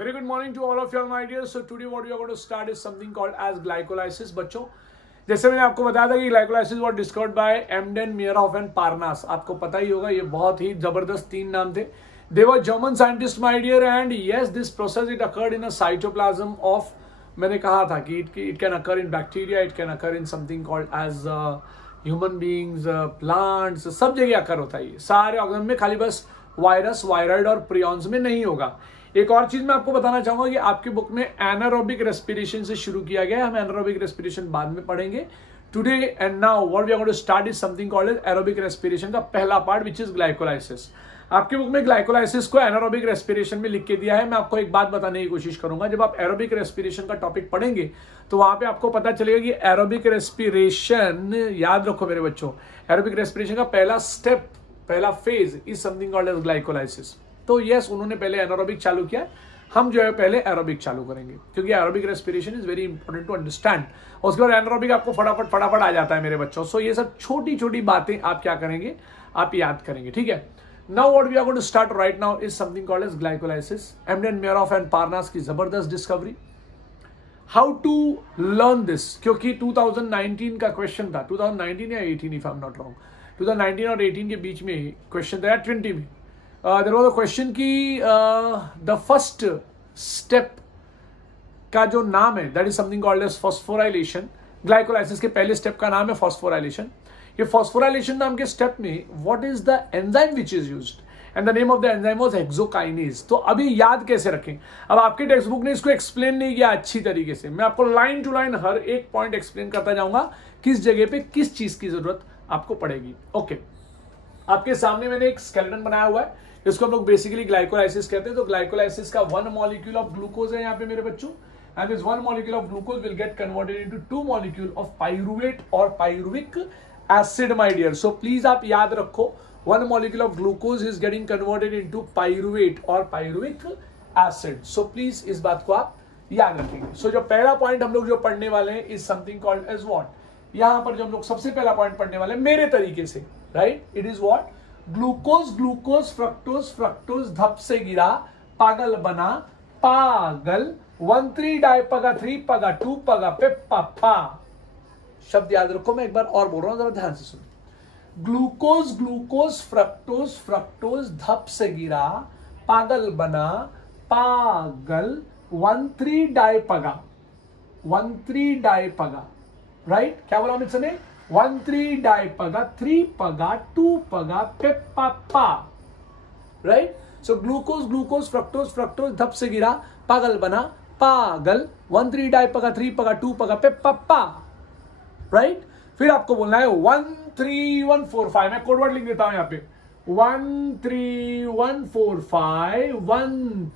Very good morning to all of you all my dears. So today what we are going to start is something called as glycolysis. बच्चों जैसे मैंने आपको बताया था कि glycolysis was discovered by Embden, Meyerhof and Parnas. आपको पता ही होगा, ये बहुत ही जबरदस्त तीन नाम थे. They were German scientist my dear and yes this process it occurred in a cytoplasm of, मैंने कहा था कि it can occur in bacteria, it can occur in something called as human beings, plants, सब जगह अकर होता है. सारे organ में, खाली बस वायरस, वायरॉइड और प्रियॉन्स में नहीं होगा. एक और चीज मैं आपको बताना चाहूंगा कि आपकी बुक में एनारोबिक रेस्पिरेशन से शुरू किया गया है. हम एनारोबिक रेस्पिरेशन बाद में पढ़ेंगे. Today and now what we are going to start is something called as aerobic respiration का पहला पार्ट विच इज ग्लाइकोलाइसिस. आपकी बुक में ग्लाइकोलाइसिस को एनारोबिक रेस्पिरेशन में लिख के दिया है. मैं आपको एक बात बताने की कोशिश करूंगा. जब आप एरोबिक रेस्पिरेशन का टॉपिक पढ़ेंगे तो वहां पे आपको पता चलेगा कि एरोबिक रेस्पिरेशन, याद रखो मेरे बच्चों, एरोबिक रेस्पिरेशन का पहला स्टेप, पहला phase is something called as glycolysis. तो यस, उन्होंने पहले एनारोबिक चालू किया, हम जो है पहले एरोबिक चालू करेंगे क्योंकि aerobic respiration is very important to understand. उसके बाद एनारोबिक आपको फटाफट आ जाता है मेरे बच्चों. सो ये सब छोटी छोटी बातें आप क्या करेंगे, आप याद करेंगे. ठीक है. Now what we are going to start right now is something called as glycolysis. Embden, Meyerhof and Parnas की जबरदस्त discovery. How to learn this, क्योंकि 2019 का क्वेश्चन था, 2019 या 18 if I am not wrong, 2019 और 18 के बीच में क्वेश्चन था या 20 में. देयर वाज अ क्वेश्चन की द फर्स्ट स्टेप का जो नाम है that is something called as phosphorylation. Glycolysis के पहले स्टेप का नाम है फॉस्फोराइलेशन. ये फॉस्फोराइलेशन नाम के स्टेप में what is the enzyme which is used and the name of the enzyme was hexokinase. तो अभी याद कैसे रखें. अब आपके टेक्स्ट बुक ने इसको एक्सप्लेन नहीं किया अच्छी तरीके से. मैं आपको लाइन टू लाइन हर एक पॉइंट एक्सप्लेन करता जाऊंगा किस जगह पे किस चीज की जरूरत आपको पड़ेगी. ओके, आपके सामने मैंने एक स्केलेटन बनाया हुआ है, इसको हम लोग बेसिकली ग्लाइकोलाइसिस कहते हैं. तो ग्लाइकोलाइसिस का 1 मॉलिक्यूल ऑफ ग्लूकोज है यहाँ पे मेरे बच्चों, and this 1 molecule of glucose will get converted into 2 molecule of pyruvate और pyruvic acid my dear. So please आप याद रखो, 1 molecule of glucose is getting converted into pyruvate और पाइरुविक एसिड. सो प्लीज इस बात को आप याद रखेंगे. सो जो पहला पॉइंट हम लोग जो पढ़ने वाले हैं is something called as what. यहां पर जो हम लोग सबसे पहला पॉइंट पढ़ने वाले हैं मेरे तरीके से, right, it is what, glucose glucose fructose fructose धप से गिरा पागल बना पागल 1,3 डाइपगा 3 पगा 2 पगा पे पापा. शब्द याद रखो, मैं एक बार और बोल रहा हूं, जरा ध्यान से सुनो. ग्लूकोज ग्लूकोज फ्रक्टोज फ्रक्टोज धप से गिरा पागल बना पागल 1,3 डाइपगा 1,3 डाइपगा, राइट. क्या बोला अमित सर ने, 1,3 डाइपगा 3 पगा 2 पगा पे पापा, right. So glucose glucose fructose fructose धप से गिरा पागल बना पागल 1,3 डाइपगा 3 पगा 2 पगा पे पापा, राइट. फिर आपको बोलना है 13145. मैं कोड वर्ड लिख देता हूं यहाँ पे, 13145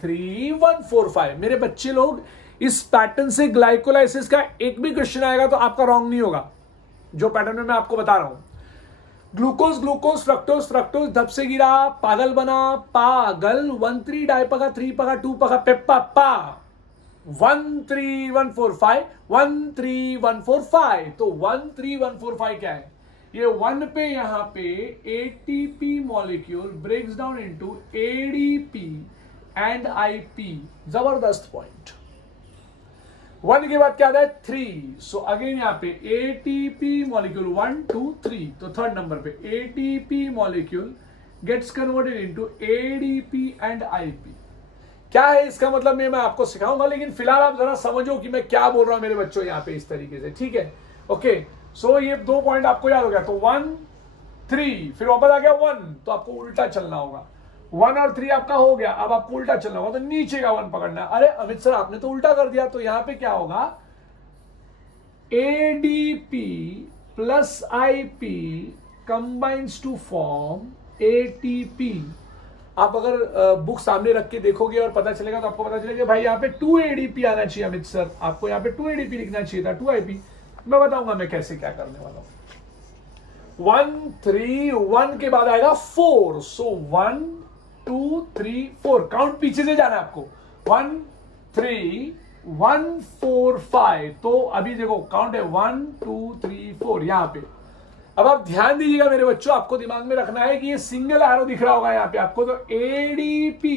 13145. मेरे बच्चे लोग, इस पैटर्न से ग्लाइकोलाइसिस का एक भी क्वेश्चन आएगा तो आपका रॉन्ग नहीं होगा, जो पैटर्न में मैं आपको बता रहा हूं. ग्लूकोज ग्लूकोज फ्रक्टोज फ्रक्टोज धप से गिरा पागल बना पागल 1,3 डाइपगा 3 पगा 2 पगा पे पापा 13145 13145. तो 13145 क्या है, ये 1 पे यहां पे ATP molecule breaks down into ADP and IP. जबरदस्त पॉइंट. 1 के बाद क्या आता है 3. सो अगेन यहाँ पे एटीपी मॉलिक्यूल 1 2 3. तो थर्ड नंबर पे ATP molecule gets converted into ADP and IP. क्या है इसका मतलब मैं आपको सिखाऊंगा, लेकिन फिलहाल आप जरा समझो कि मैं क्या बोल रहा हूं मेरे बच्चों यहाँ पे इस तरीके से. ठीक है, ओके. सो ये 2 पॉइंट आपको याद हो गया. तो 1 3, फिर वापस आ गया 1, तो आपको उल्टा चलना होगा. 1 और 3 आपका हो गया, अब आपको उल्टा चलना होगा, तो नीचे का 1 पकड़ना है. अरे अमित सर आपने तो उल्टा कर दिया. तो यहां पे क्या होगा, ADP plus IP combines to form ATP. आप अगर बुक सामने रख के देखोगे और पता चलेगा तो आपको पता चलेगा भाई यहाँ पे 2 एडीपी आना चाहिए. अमित सर आपको यहाँ पे 2 एडीपी लिखना चाहिए था, 2 आईपी. मैं बताऊंगा मैं कैसे क्या करने वाला हूं. 1 3 1 के बाद आएगा 4. सो 1 2 3 4. काउंट पीछे से जाना है आपको. 1 3 1 4 5. तो अभी देखो काउंट है 1 2 3 4 यहां पे. अब आप ध्यान दीजिएगा मेरे बच्चों, आपको दिमाग में रखना है कि ये सिंगल एरो दिख रहा होगा यहाँ पे आपको. तो ADP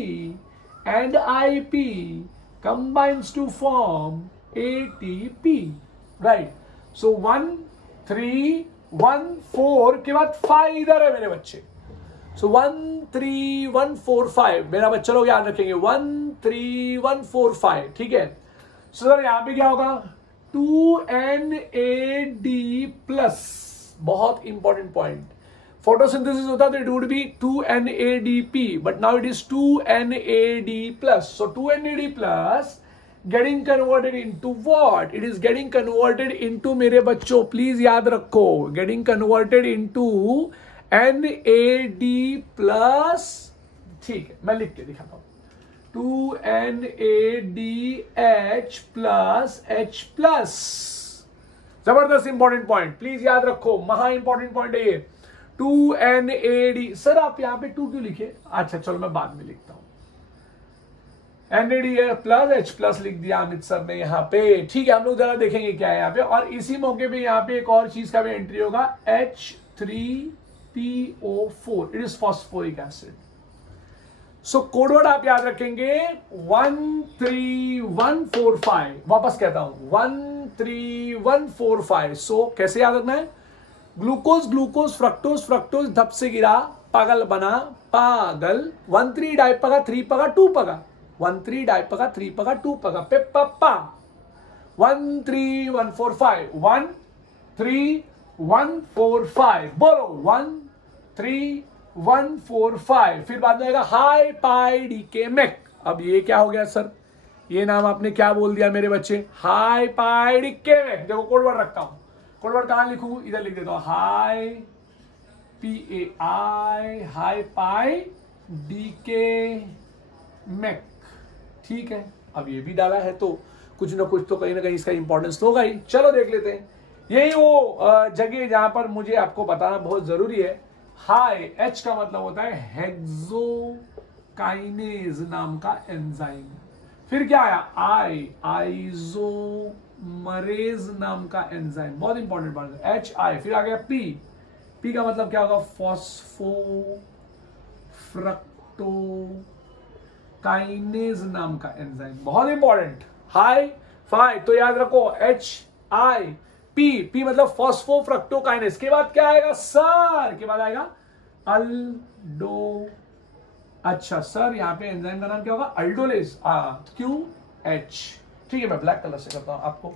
and IP combines to form ATP, right? So 1 3 1 4 के बाद 5 इधर है मेरे बच्चे. So 1 3 1 4 5 मेरा बच्चा लोग याद रखेंगे 1 3 1 4 5, ठीक है. So सर यहां पे क्या होगा 2NAD प्लस, बहुत इंपॉर्टेंट पॉइंट. फोटोसिंथेसिस होता तो it would be 2NADP, but now it is 2NAD plus. So 2NAD plus getting converted into what? It is getting converted into, मेरे बच्चों प्लीज याद रखो, getting converted into NAD plus. ठीक है, मैं लिख के दिखाता हूं 2NADH प्लस H प्लस. जबरदस्त इंपॉर्टेंट पॉइंट, प्लीज याद रखो, महा इंपॉर्टेंट पॉइंट है ये. 2NAD. सर आप यहां पे 2 क्यों लिखे? अच्छा चलो मैं बाद में लिखता हूं. NAD प्लस H प्लस लिख दिया अमित सर ने यहाँ पे. ठीक है, हम लोग जरा देखेंगे क्या है यहाँ पे. और इसी मौके पे यहाँ पे एक और चीज का भी एंट्री होगा, H3PO4. It is phosphoric acid. So codeword आप याद रखेंगे 13145. वापस कहता हूं 13145. सो कैसे याद रखना है? ग्लूकोज ग्लूकोज फ्रक्टोज फ्रक्टोज धप से गिरा, पागल बना पागल. 13 डाई पगा 3 पगा 2 पगा. 13 डाई पगा 3 पगा 2 पगा पे पप्पा. 13145 13145. बोलो 13145. फिर बाद में आएगा हाई पाई डीके मेक. अब ये क्या हो गया सर? ये नाम आपने क्या बोल दिया मेरे बच्चे? High pi DK make. देखो कोडवर्ड रखता हूं. कोडवर्ड कहां लिखूं? इधर लिख देता हूं, high PAI high pi DK make. ठीक है, अब ये भी डाला है तो कुछ ना कुछ तो कहीं ना कहीं इसका इंपॉर्टेंस तो होगा ही. चलो देख लेते हैं. यही वो जगह जहां पर मुझे आपको बताना बहुत जरूरी है. हाई H का मतलब होता है हेक्सोकाइनेज नाम का एंजाइम. फिर क्या आया? आइसोमरेज नाम का एंजाइम. बहुत इंपॉर्टेंट बात है. HI. फिर आ गया P. P का मतलब क्या होगा? फॉस्फोफ्रक्टोकाइनेज नाम का एंजाइम. बहुत इंपॉर्टेंट. हाई फाई तो याद रखो HI. P मतलब फॉस्फोफ्रक्टोकाइनेज. के बाद क्या आएगा सर? के बाद आएगा अल्डो. अच्छा सर यहाँ पे एंजाइम का नाम क्या होगा? अल्डोलेज. QH. ठीक है, मैं ब्लैक कलर से करता हूं आपको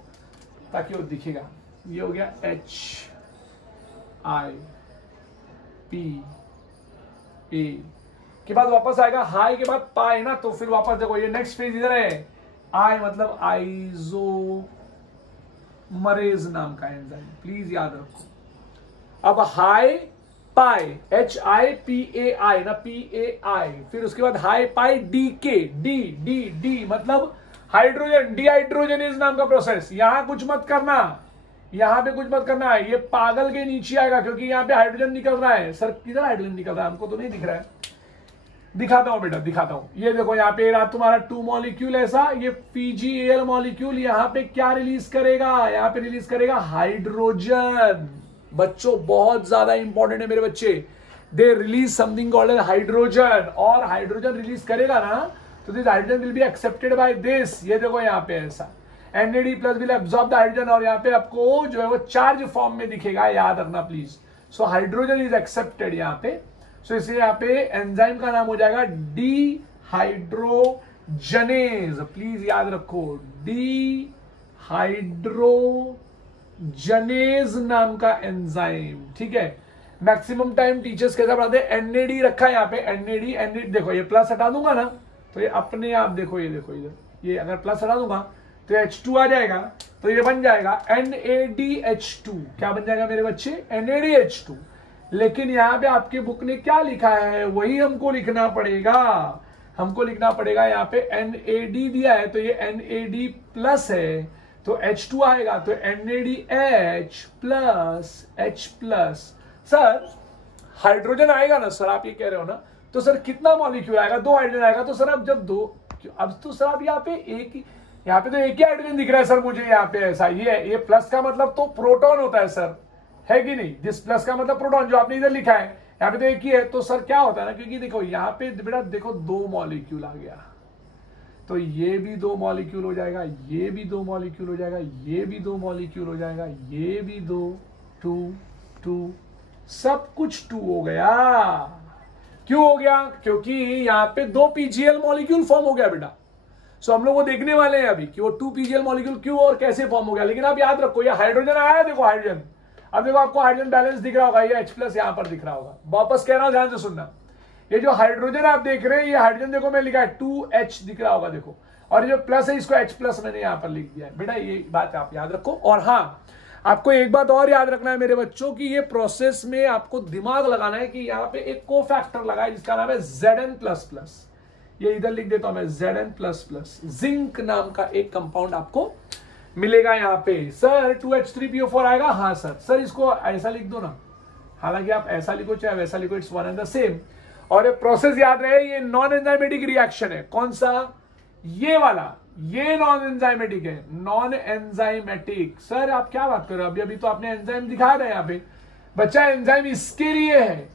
ताकि वो दिखेगा. ये हो गया HIPA. के बाद वापस आएगा हाई के बाद पाई ना, तो फिर वापस देखो ये नेक्स्ट फेज इधर है. आई मतलब आइसोमरेज नाम का एंजाइम. प्लीज याद रखो. अब हाई पाई HIPAI ना PAI. फिर उसके बाद हाई पाई DK. D मतलब हाइड्रोजन डिहाइड्रोजनेज नाम का प्रोसेस. यहां कुछ मत करना, यहां पे कुछ मत करना. ये पागल के नीचे आएगा क्योंकि यहां पे हाइड्रोजन निकल रहा है. सर किधर हाइड्रोजन निकल रहा है? हमको तो नहीं दिख रहा है. दिखाता हूं बेटा, दिखाता हूं. ये देखो यहाँ पे रहा तुम्हारा 2 मॉलिक्यूल ऐसा. ये PgAl मॉलिक्यूल यहाँ पे क्या रिलीज करेगा? यहाँ पे रिलीज करेगा हाइड्रोजन. बच्चों बहुत ज्यादा इंपॉर्टेंट है मेरे बच्चे. They release something called as hydrogen. और हाइड्रोजन रिलीज करेगा ना तो this hydrogen will be accepted by this. ये देखो यहाँ पे ऐसा NAD plus will absorb the hydrogen. और यहाँ पे आपको जो है वो चार्ज फॉर्म में दिखेगा, याद रखना please. So hydrogen is accepted यहाँ पे. सो इसलिए यहाँ पे एंजाइम का नाम हो जाएगा डिहाइड्रोजनेज. प्लीज याद रखो डिहाइड्रोजनेज नाम का एंजाइम. ठीक है, मैक्सिमम टाइम टीचर्स कैसा पढ़ाते हैं? NAD रखा है यहाँ पे. NAD देखो ये प्लस हटा दूंगा ना तो ये अपने आप देखो, ये देखो इधर, ये अगर प्लस हटा दूंगा तो H2 आ जाएगा. तो ये बन जाएगा NADH2. क्या बन जाएगा मेरे बच्चे? NADH2. लेकिन यहाँ पे आपके बुक ने क्या लिखा है वही हमको लिखना पड़ेगा. हमको लिखना पड़ेगा यहाँ पे NAD दिया है तो ये NAD प्लस है तो H2 आएगा. तो NADH plus H plus. Sir hydrogen आएगा ना सर, आप ये कह रहे हो ना, तो सर कितना मॉलिक्यूल आएगा? 2 हाइड्रोजन आएगा. तो सर अब जब 2, अब तो सर आप यहाँ पे एक, यहाँ पे तो एक ही हाइड्रोजन दिख रहा है सर मुझे यहाँ पे ऐसा. ये प्लस का मतलब तो प्रोटॉन होता है सर, है कि नहीं? दिस प्लस का मतलब प्रोटॉन, जो आपने इधर लिखा है यहाँ पे तो एक ही है. तो सर क्या होता है ना, क्योंकि देखो यहाँ पे बेटा देखो 2 मॉलिक्यूल आ गया. तो ये भी 2 मॉलिक्यूल हो जाएगा, ये भी 2 मॉलिक्यूल हो जाएगा, ये भी 2 मॉलिक्यूल हो जाएगा, ये भी 2, 2, 2, सब कुछ 2 हो गया। क्यों हो गया? क्योंकि यहां पे 2 PGL मॉलिक्यूल फॉर्म हो गया बेटा। सो हम लोग वो देखने वाले हैं अभी कि वो 2 PGL मॉलिक्यूल क्यों और कैसे फॉर्म हो गया। लेकिन आप याद रखो, ये हाइड्रोजन आया है, देखो हाइड्रोजन, अब देखो आपको हाइड्रोजन बैलेंस दिख रहा होगा, ये H+ यहां पर दिख रहा होगा। वापस कह रहा हूं, ध्यान से सुनना, ये जो हाइड्रोजन आप देख रहे हैं, ये हाइड्रोजन देखो मैं लिखा है 2H दिख रहा होगा देखो, और ये जो प्लस है इसको H+ मैंने यहां पर लिख दिया है बेटा। ये बात आप याद रखो। और हाँ, आपको एक बात और याद रखना है मेरे बच्चों की, ये प्रोसेस में आपको दिमाग लगाना है कि यहाँ पे एक कोफैक्टर लगा है जिसका नाम है Zn++। ये इधर लिख देता हूं मैं, Zn++। जिंक नाम का एक कंपाउंड आपको मिलेगा यहाँ पे। सर 2H3PO4 आएगा? हाँ सर। सर इसको ऐसा लिख दो ना, हालांकि आप ऐसा लिखो चाहे वैसा लिखो, it's one and the same. और ये प्रोसेस याद रहे, ये नॉन एंजाइमेटिक रिएक्शन है। कौन सा? ये वाला, ये नॉन एंजाइमेटिक है, नॉन एंजाइमेटिक। सर आप क्या बात कर रहे हो? अभी तो आपने एंजाइम दिखाया था यहाँ पे। बच्चा एंजाइम इसके लिए है,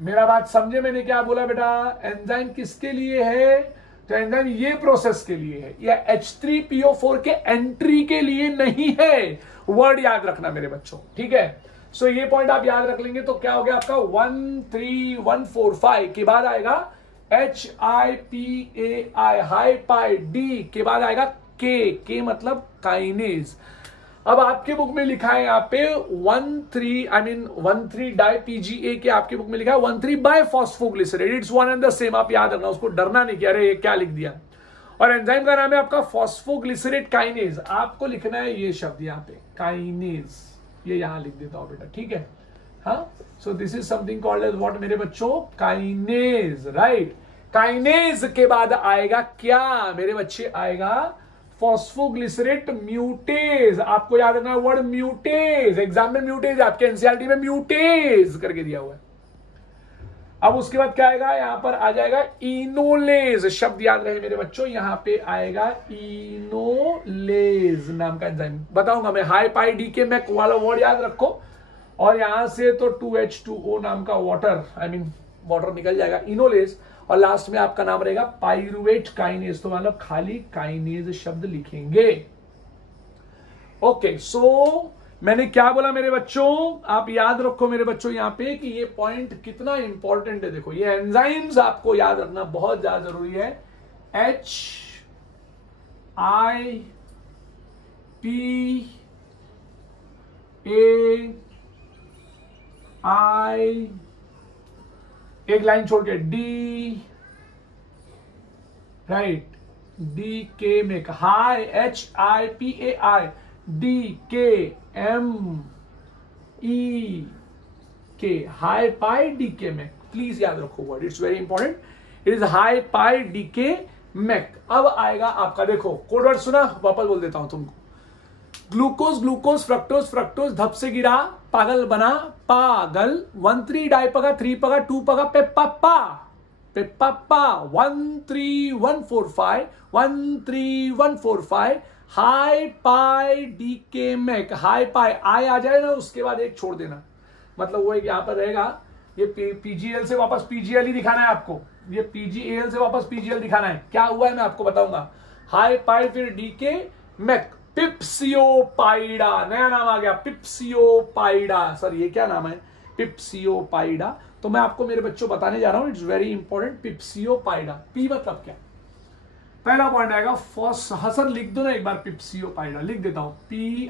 मेरा बात समझे मैंने क्या बोला बेटा? एंजाइम किसके लिए है? तो एंजाइम ये प्रोसेस के लिए है, या H3PO4 के एंट्री के लिए नहीं है। वर्ड याद रखना मेरे बच्चों, ठीक है? सो ये पॉइंट आप याद रख लेंगे तो क्या हो गया आपका 13145 के बाद आएगा HIPAI, हाई पाई डी के बाद आएगा के मतलब काइनेज। अब आपके बुक में लिखा है यहाँ पे 13 डाई PGA के आपके बुक में लिखा है 13 by phosphoglycerate. It's one and the same, आप याद रखना, उसको डरना नहीं कि अरे ये क्या लिख दिया। और एंजाइम का नाम है आपका फॉस्फोग्लिसरेट काइनेज। आपको लिखना है ये शब्द यहाँ पे काइनेज, ये यहां लिख देता हूं बेटा, ठीक है? हाँ, so this is something called as what मेरे बच्चों? Kinase, right. काइनेज के बाद आएगा क्या मेरे बच्चे? आएगा फॉस्फोग्लिसरेट म्यूटेज। आपको याद रखना है वर्ड म्यूटेज, एग्जाम में म्यूटेज, आपके एनसीईआरटी में म्यूटेज करके दिया हुआ है। अब उसके बाद क्या आएगा? यहां पर आ जाएगा इनोलेज। शब्द याद रहे मेरे बच्चों, यहां पे आएगा इनोलेज नाम का एंजाइम, बताऊंगा मैं। हाई पाई डी के मैक वाला वर्ड याद रखो। और यहां से तो 2H2O नाम का वाटर, वाटर निकल जाएगा, इनोलेज। और लास्ट में आपका नाम रहेगा पाइरुवेट काइनेज, तो मतलब खाली काइनेज शब्द लिखेंगे। ओके, सो मैंने क्या बोला मेरे बच्चों? आप याद रखो मेरे बच्चों यहाँ पे कि ये पॉइंट कितना इंपॉर्टेंट है। देखो, ये एंजाइम्स आपको याद रखना बहुत ज्यादा जरूरी है। HIPAI, एक लाइन छोड़ के डी, राइट, डी के में hi, HIPAI DKME hi pi DK mac. Please याद रखो word, it's very important. It is hi pi DK mac. अब आएगा आपका, देखो कोड वर्ड सुना, वापस बोल देता हूं तुमको। ग्लूकोज ग्लूकोज, फ्रक्टोज फ्रक्टोज, धप से गिरा पागल बना पागल, 13 डाई पगा 3 पगा 2 पगा Peppa Peppa 13145 13145 high pi DK Mac. High पाई आई आ जाए ना, उसके बाद एक छोड़ देना, मतलब वो एक यहां पर रहेगा। ये PGL से वापस PGL ही दिखाना है आपको, ये PGAL से वापस PGL दिखाना है। क्या हुआ है मैं आपको बताऊंगा। हाई पाई फिर डीके मैक, पिप्सियोपाइडा, नया नाम आ गया पिप्सियोपाइडा। सर ये क्या नाम है? पिप्सियोपाइडा। तो मैं आपको मेरे बच्चों बताने जा रहा हूं, इट्स वेरी इंपॉर्टेंट। पिप्सियोपाइडा, पी मतलब क्या? पहला पॉइंट आएगा फॉस, हसन लिख दो ना एक बार, पिप्सियोपाइडा लिख देता हूं, PIPCIOPAIDA,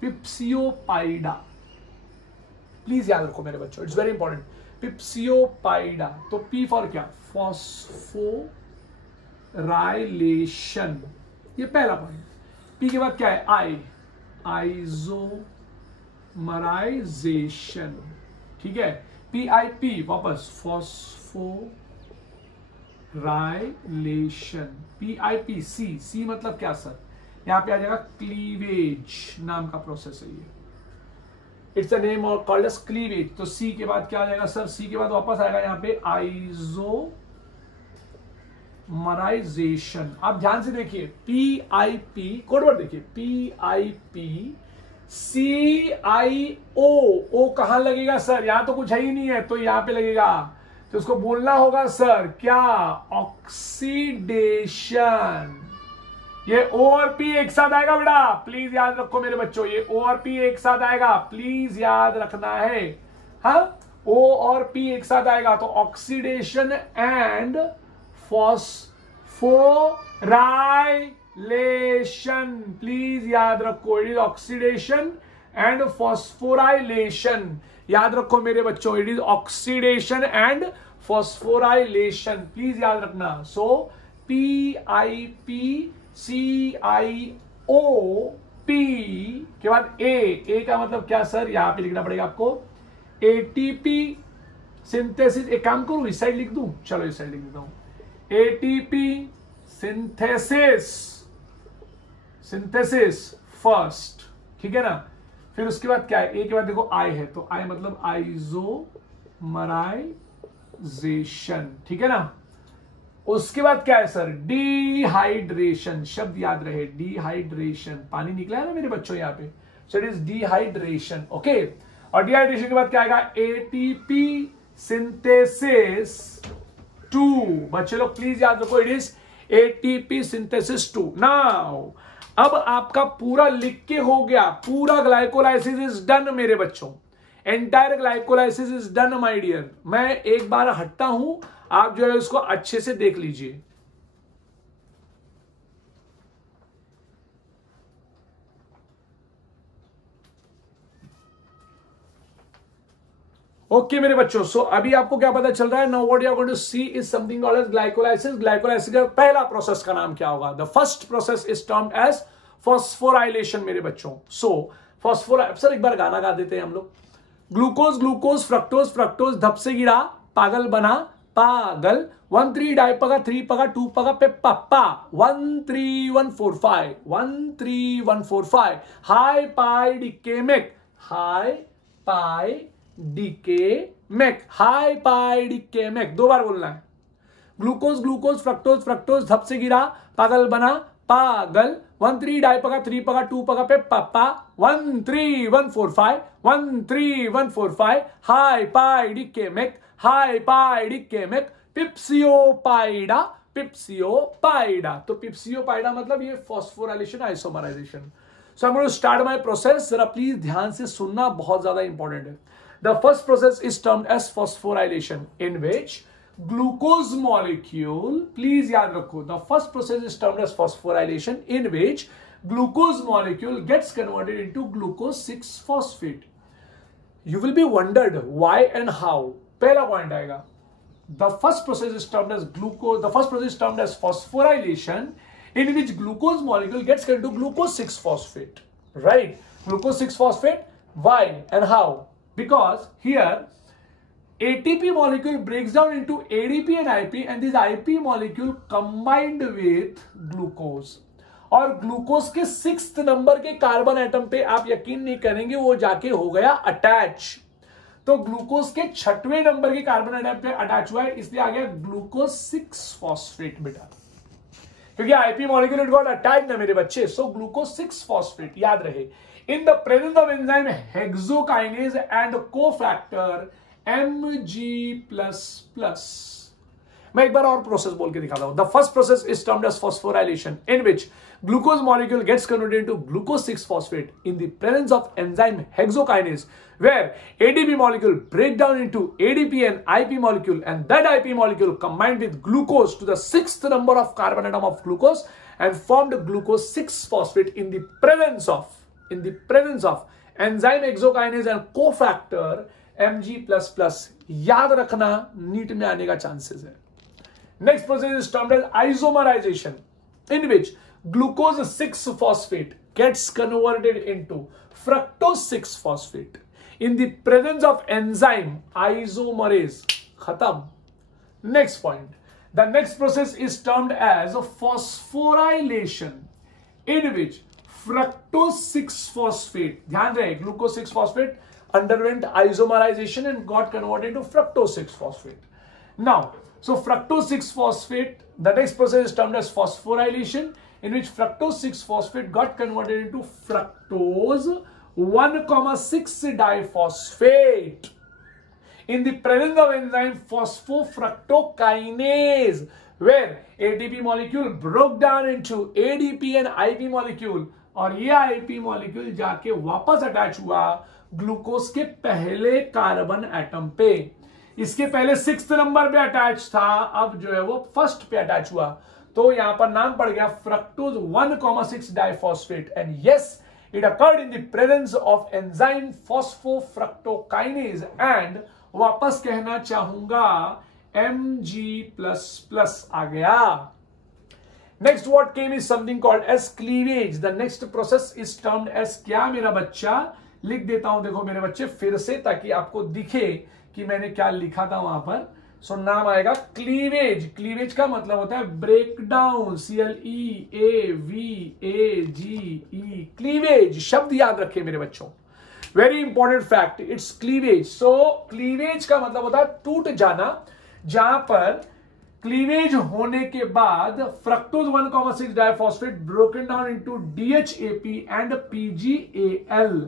पिप्सियोपाइडा। प्लीज याद रखो मेरे बच्चों, इट्स वेरी इंपॉर्टेंट। पिप्सियोपाइडा, तो पी फॉर क्या? फॉस्फोराइलेशन, ये पहला पॉइंट। पी के बाद क्या है? आई, आइसोमराइजेशन, ठीक है? PIP वापस फॉस्फोराइलेशन, PIPC, सी मतलब क्या सर? यहां पे आ जाएगा क्लीवेज नाम का प्रोसेस है ये, इट्स अ नेम और कॉल्ड एज क्लीवेज। तो सी के बाद क्या आ जाएगा सर? सी के बाद वापस आएगा यहाँ पे आइसोमराइजेशन। आप ध्यान से देखिए, PIP कोड वर्ड देखिए, PIP CIO, ओ कहां लगेगा सर? यहां तो कुछ है ही नहीं है, तो यहां पे लगेगा। तो उसको बोलना होगा सर क्या? ऑक्सीडेशन। ये O और P एक साथ आएगा बेटा, प्लीज याद रखो मेरे बच्चों, ये O और P एक साथ आएगा, प्लीज याद रखना है। हाँ, O और P एक साथ आएगा, तो ऑक्सीडेशन एंड फॉस्फोराइलेशन, प्लीज याद रखो, it is oxidation and phosphorylation. याद रखो मेरे बच्चों, it is oxidation and phosphorylation, please याद रखना। सो PIP CIOP के बाद ए का मतलब क्या सर? यहां पे लिखना पड़ेगा आपको ATP सिंथेसिस। एक काम करूं, इस साइड लिख दूं, चलो इस साइड लिख देता हूं, ATP सिंथेसिस फर्स्ट, ठीक है ना। फिर उसके बाद क्या है? ए के बाद देखो आई है, तो आई मतलब आइसोमराइजेशन, ठीक है ना। उसके बाद क्या है सर? डिहाइड्रेशन, शब्द याद रहे, डिहाइड्रेशन, पानी निकला है ना मेरे बच्चों यहाँ पे, so it is dehydration, okay. और डिहाइड्रेशन के बाद क्या आएगा? एटीपी सिंथेसिस 2, बच्चे लोग प्लीज याद रखो, it is ATP synthesis 2। Now अब आपका पूरा लिख के हो गया, पूरा ग्लाइकोलाइसिस इज डन मेरे बच्चों, entire glycolysis is done my dear. मैं एक बार हटता हूं, आप जो है उसको अच्छे से देख लीजिए। ओके मेरे बच्चों, सो अभी आपको क्या पता चल रहा है? Now what you are going to see is something called as glycolysis. Glycolysis का पहला प्रोसेस का नाम क्या होगा? The first process is termed as phosphorylation मेरे बच्चों। सो सर एक बार गाना गा देते हैं हम लोग। ग्लूकोज ग्लूकोज फ्रक्टोज फ्रक्टोज धप से गिरा पागल बना पागल, 1 3 डाई पगा 3 पगा 2 पगा पे पप्पा, 1 3 1 4 5 1 3 1 4 5 hi pi DK mac, hi pi DK mac, hi pi DK make, 2 बार बोलना है। ग्लूकोज ग्लूकोज फ्रक्टोज फ्रक्टोज धप से गिरा पागल बना पागल, 1 3 डाई पगा 3 पगा 2 पगा पे पप्पा, 1 3 1 4 5 1 3 1 4 5 hi pi DK mac, hi pi DK mac, पिप्सियोपाइडा पिप्सियोपाइडा। तो पिप्सियोपाइडा मतलब ये phosphorylation isomerization. So I am going to start my process, जरा प्लीज ध्यान से सुनना, बहुत ज्यादा इंपॉर्टेंट है। The first process is termed as phosphorylation in which glucose molecule, please याद रखो, the first process is termed as phosphorylation in which glucose molecule gets converted into glucose 6-phosphate. You will be wondered why and how. पहला point आएगा, the first process is termed as glucose, the first process is termed as phosphorylation in which glucose molecule gets converted to glucose 6-phosphate, right? Glucose 6-phosphate, why and how? Because here ATP molecule breaks down into ADP and IP, and this IP molecule combined with glucose, और glucose के 6th number के carbon atom पे आप यकीन नहीं करेंगे वो जाके हो गया अटैच। तो ग्लूकोज के 6वें नंबर के कार्बन एटम पे अटैच हुआ है, इसलिए आ गया ग्लूकोज 6-phosphate बेटा, क्योंकि IP molecule it got attached ना मेरे बच्चे। सो ग्लूकोज 6-phosphate याद रहे, इन the presence of enzyme hexokinase and cofactor Mg++। मैं एक बार और प्रोसेस बोल के दिखाता हूं। The first process is termed as phosphorylation in which glucose molecule gets converted into glucose 6-phosphate in the presence of enzyme hexokinase where ADP molecule break down into ADP and IP molecule, and that IP molecule combined with glucose to the 6th number of carbon atom of glucose and formed glucose 6-phosphate in the presence of enzyme hexokinase and cofactor Mg++। याद रखना, NEET में आने का chances है। Next process is termed as isomerization in which glucose 6-phosphate gets converted into fructose 6-phosphate in the presence of enzyme isomerase। खत्म। Next point, the next process is termed as phosphorylation in which fructose 6-phosphate, ध्यान रहे, glucose 6-phosphate underwent isomerization and got converted to fructose 6-phosphate. Now, so fructose 6-phosphate, the next process is termed as phosphorylation in which fructose 6-phosphate got converted into fructose 1,6 diphosphate in the presence of enzyme phosphofructokinase, where ATP molecule broke down into ADP and IP molecule, और ये IP molecule जाके वापस attach हुआ glucose के पहले carbon atom पे। इसके पहले 6th नंबर पे अटैच था, अब जो है वो फर्स्ट पे अटैच हुआ, तो यहां पर नाम पड़ गया fructose 1,6 diphosphate. And yes, it occurred in the presence of enzyme phosphofructokinase and वापस कहना चाहूंगा Mg++ आ गया। Next what came is something called as cleavage. The next process is termed as क्या मेरा बच्चा, लिख देता हूं देखो मेरे बच्चे फिर से, ताकि आपको दिखे कि मैंने क्या लिखा था वहां पर। सो नाम आएगा क्लीवेज। क्लीवेज का मतलब होता है ब्रेक डाउन, CLEAVAGE, क्लीवेज शब्द याद रखिए मेरे बच्चों, very important fact, it's cleavage. So cleavage का मतलब होता है टूट जाना, जहां पर क्लीवेज होने के बाद fructose 1,6 diphosphate broken down into DHAP and PGAL।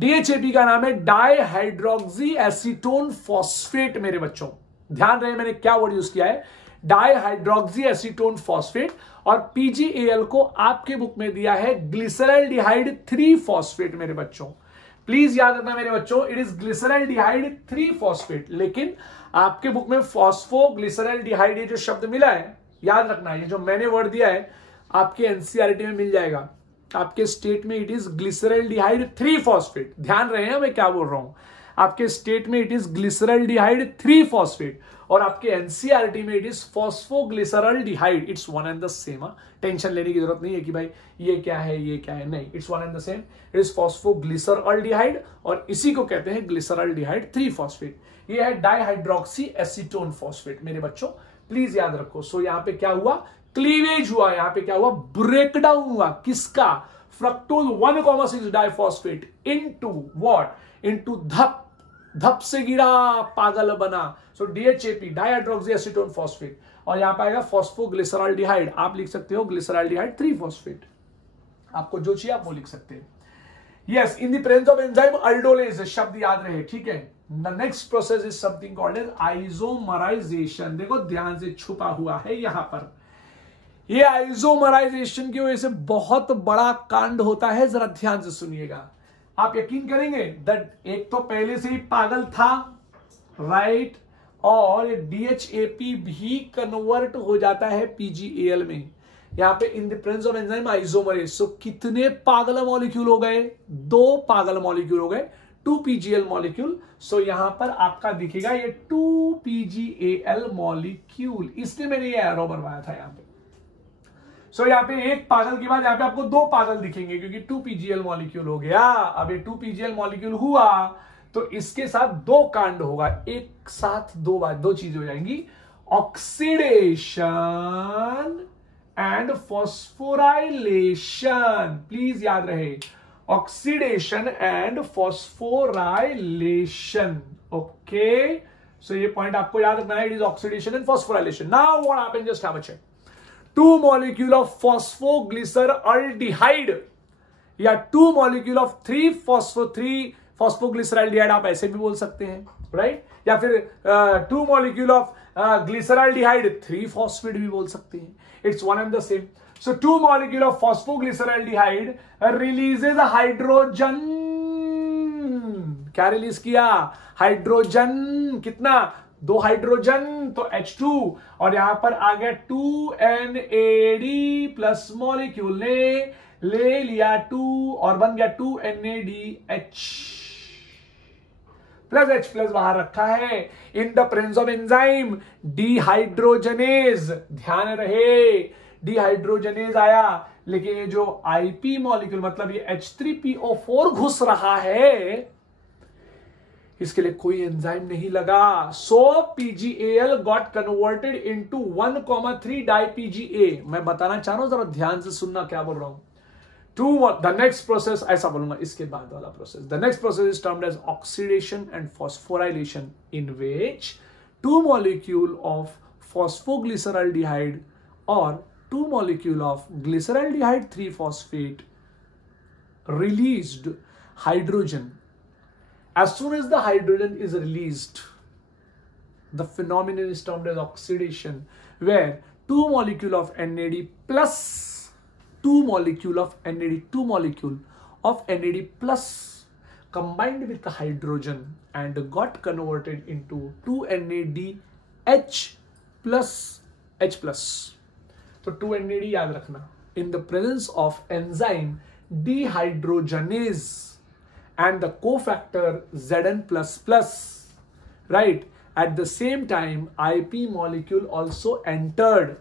DHAP का नाम है डाइहाइड्रोक्सी एसीटोन फॉस्फेट मेरे बच्चों, ध्यान रहे मैंने क्या वर्ड यूज किया है, डाइहाइड्रोक्सी एसीटोन फॉस्फेट। और PGAL को आपके बुक में दिया है ग्लिसरल्डिहाइड 3 फॉस्फेट मेरे बच्चों, प्लीज याद रखना मेरे बच्चों, इट इज ग्लिसरल्डिहाइड 3 फॉस्फेट। लेकिन आपके बुक में फॉस्फोग्लिसरल्डिहाइड ये जो शब्द मिला है, याद रखना ये जो मैंने वर्ड दिया है आपके एनसीईआरटी में मिल जाएगा, आपके स्टेट में इट इज ग्लिसरल्डिहाइड 3 फॉस्फेट। ध्यान रहे हैं मैं क्या बोल रहा हूं, आपके स्टेट में इट इज ग्लिसरल्डिहाइड 3 फॉस्फेट और आपके एनसीईआरटी में it is phosphoglyceraldehyde. It's one and the same. Tension लेने की जरूरत नहीं है कि भाई ये क्या है ये क्या है, नहीं, it's one and the same, it is phosphoglyceraldehyde और इसी को कहते हैं ग्लिसरल्डिहाइड 3 फॉस्फेट। ये है डाइहाइड्रोक्सी एसीटोन फॉस्फेट मेरे बच्चों, प्लीज याद रखो। सो यहां पे क्या हुआ, क्लीवेज हुआ, यहां पे क्या हुआ, ब्रेकडाउन हुआ, किसका, fructose 1,6 diphosphate into what, into धप, धप से गिरा पागल बना। सो DHAP डाइहाइड्रोक्सी एसीटोन फॉस्फेट, और यहां पर आएगा फॉस्फोग्लिसरल्डिहाइड, आप लिख सकते हो ग्लिसरल्डिहाइड 3 फॉस्फेट, आपको जो चाहिए आप वो लिख सकते हैं। Yes, in the presence of enzyme aldolase, शब्द याद रहे, ठीक है। The next process is something called as isomerisation. देखो ध्यान से छुपा हुआ है यहां पर, ये आइसोमराइजेशन की वजह से बहुत बड़ा कांड होता है, जरा ध्यान से सुनिएगा, आप यकीन करेंगे दैट एक तो पहले से ही पागल था, राइट, और DHAP भी कन्वर्ट हो जाता है PGAL में, यहां पे in the presence of enzyme isomerase. So कितने पागल मॉलिक्यूल हो गए, 2 पागल मॉलिक्यूल हो गए, 2 PGL मॉलिक्यूल। सो यहां पर आपका दिखेगा ये 2 PGAL मॉलिक्यूल, इसलिए मैंने ये एरो बनवाया था यहां पे। सो यहाँ पे एक पागल के बाद यहाँ पे आपको 2 पागल दिखेंगे, क्योंकि 2 PGL मॉलिक्यूल हो गया। अब ये 2 PGL मॉलिक्यूल हुआ तो इसके साथ 2 कांड होगा, एक साथ 2 बार 2 चीजें हो जाएंगी, ऑक्सीडेशन एंड फॉस्फोराइलेशन। प्लीज याद रहे, oxidation and phosphorylation, okay. So ये पॉइंट आपको याद रखना है, it is oxidation and phosphorylation. Now what happens, just have a check, 2 molecule of phosphoglyceraldehyde या 2 molecule of 3 phosphoglyceraldehyde, आप ऐसे भी बोल सकते हैं, राइट, या फिर 2 molecule of glyceraldehyde 3 phosphate भी बोल सकते हैं, it's one and the same. So 2 molecule of phosphoglyceraldehyde releases hydrogen, क्या रिलीज किया, हाइड्रोजन, कितना, 2 हाइड्रोजन, तो H2, और यहां पर आ गया 2NAD प्लस मॉलिक्यूल ने ले लिया 2 और बन गया 2NADH प्लस H प्लस बाहर रखा है, इन the presence of enzyme dehydrogenase. ध्यान रहे, डिहाइड्रोजनेज आया, लेकिन ये जो IP मॉलिक्यूल मतलब ये H3PO4 घुस रहा है, इसके लिए कोई एंजाइम नहीं लगा। सो PGAL गॉट कन्वर्टेड इनटू 1,3 डाई-PGA। मैं बताना चाह रहा हूं, जरा ध्यान से सुनना क्या बोल रहा हूं। द नेक्स्ट प्रोसेस, ऐसा बोलूंगा इसके बाद वाला process, the next process is termed as oxidation and phosphorylation, in which 2 molecule of phosphoglyceraldehyde or 2 molecule of glyceraldehyde 3 phosphate released hydrogen. As soon as the hydrogen is released, the phenomenon is termed as oxidation, where two molecule of NAD plus two molecule of NAD plus combined with the hydrogen and got converted into 2 NADH plus H plus. तो 2 NAD याद रखना. In the presence of enzyme dehydrogenase and the cofactor Zn plus plus, right? At the same time, IP molecule also entered.